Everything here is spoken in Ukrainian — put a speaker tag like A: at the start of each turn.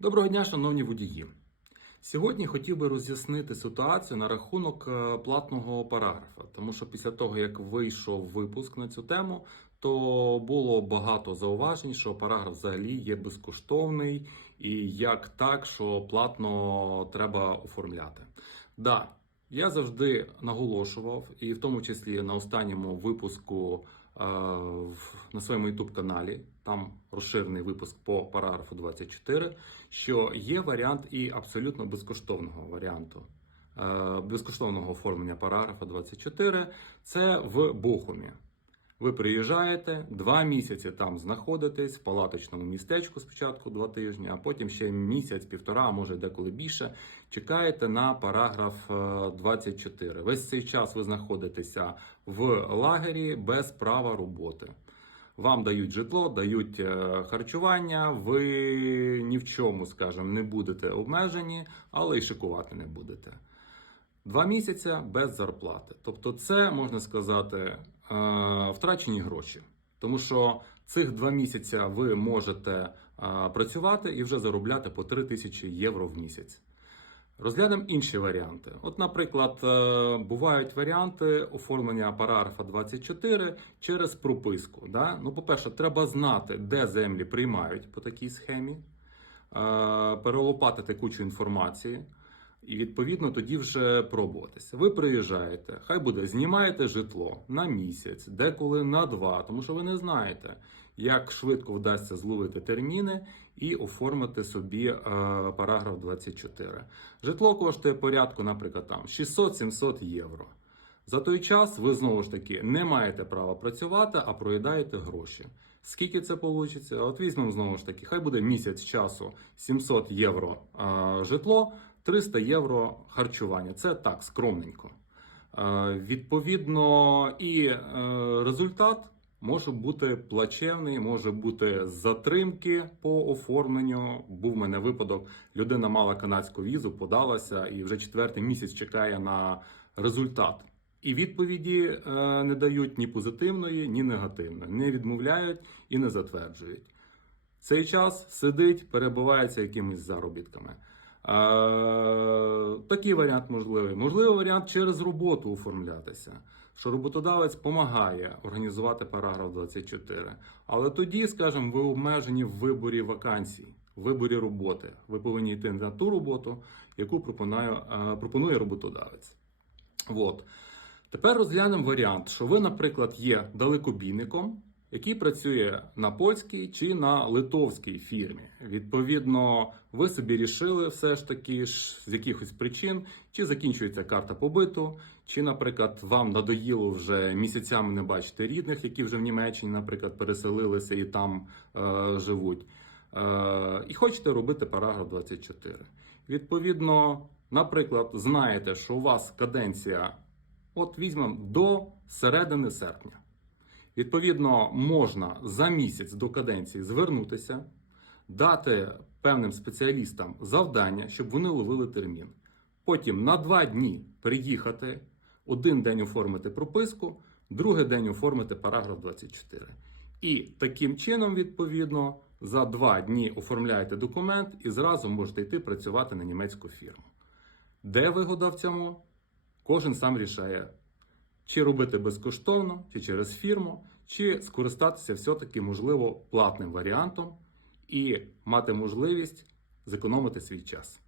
A: Доброго дня, шановні водії. Сьогодні хотів би роз'яснити ситуацію на рахунок е, платного параграфа, тому що після того, як вийшов випуск на цю тему, то було багато зауважень, що параграф взагалі є безкоштовний і як так, що платно треба оформляти. Да, я завжди наголошував, і в тому числі на останньому випуску на своєму youtube каналі, там розширений випуск по параграфу 24, що є варіант і абсолютно безкоштовного варіанту. е, Безкоштовного оформлення параграфа 24 це в Бохумі. Ви приїжджаєте, два місяці там знаходитесь в палаточному містечку спочатку два тижні, а потім ще місяць, півтора, а може деколи більше. Чекаєте на параграф е, 24. Весь цей час ви знаходитеся в лагері без права роботи. Вам дають житло, дають е, харчування, ви ні в чому, скажімо, не будете обмежені, але й шикувати не будете. Два місяці без зарплати. Тобто, це можна сказати е, втрачені гроші. Тому що цих два місяці ви можете е, працювати і вже заробляти по 3 тисячі євро в місяць. Розглянемо інші варіанти. От, наприклад, е, бувають варіанти оформлення параграфа 24 через прописку. Да? Ну, по-перше, треба знати, де землі приймають по такій схемі, перелопатити кучу інформації. І відповідно тоді вже пробуватися. Ви приїжджаєте, хай буде, знімаєте житло на місяць, деколи на два, тому що ви не знаєте, як швидко вдасться зловити терміни і оформити собі е, параграф 24. Житло коштує порядку, наприклад, там 600-700 євро. За той час ви знову ж таки не маєте права працювати, а проїдаєте гроші. Скільки це вийде? От візьмемо знову ж таки, хай буде місяць часу 700 євро е, житло, 300 євро харчування. Це так, скромненько. Е, відповідно, і е, результат може бути плачевний, може бути затримки по оформленню. Був в мене випадок, людина мала канадську візу, подалася і вже четвертий місяць чекає на результат. І відповіді е, не дають ні позитивної, ні негативної, не відмовляють і не затверджують. Цей час сидить, перебувається якимись заробітками. Е, такий варіант можливий. Можливий варіант через роботу оформлятися, що роботодавець допомагає організувати параграф 24. Але тоді, скажімо, ви обмежені в виборі вакансій, в виборі роботи. Ви повинні йти на ту роботу, яку пропонує, е, пропонує роботодавець. От. Тепер розглянемо варіант, що ви, наприклад, є далекобійником, який працює на польській чи на литовській фірмі. Відповідно, ви собі рішили все ж таки ж з якихось причин, чи закінчується карта побиту, чи, наприклад, вам надоїло вже місяцями не бачити рідних, які вже в Німеччині, наприклад, переселилися і там е, живуть. Е, і хочете робити параграф 24. Відповідно, наприклад, знаєте, що у вас каденція, от візьмемо до середини серпня. Відповідно, можна за місяць до каденції звернутися, дати певним спеціалістам завдання, щоб вони ловили термін. Потім на два дні приїхати, один день оформити прописку, другий день оформити параграф 24. І таким чином, відповідно, за два дні оформляєте документ і зразу можете йти працювати на німецьку фірму. Де вигода в цьому? Кожен сам рішає, чи робити безкоштовно, чи через фірму, чи скористатися все-таки, можливо, платним варіантом і мати можливість зекономити свій час.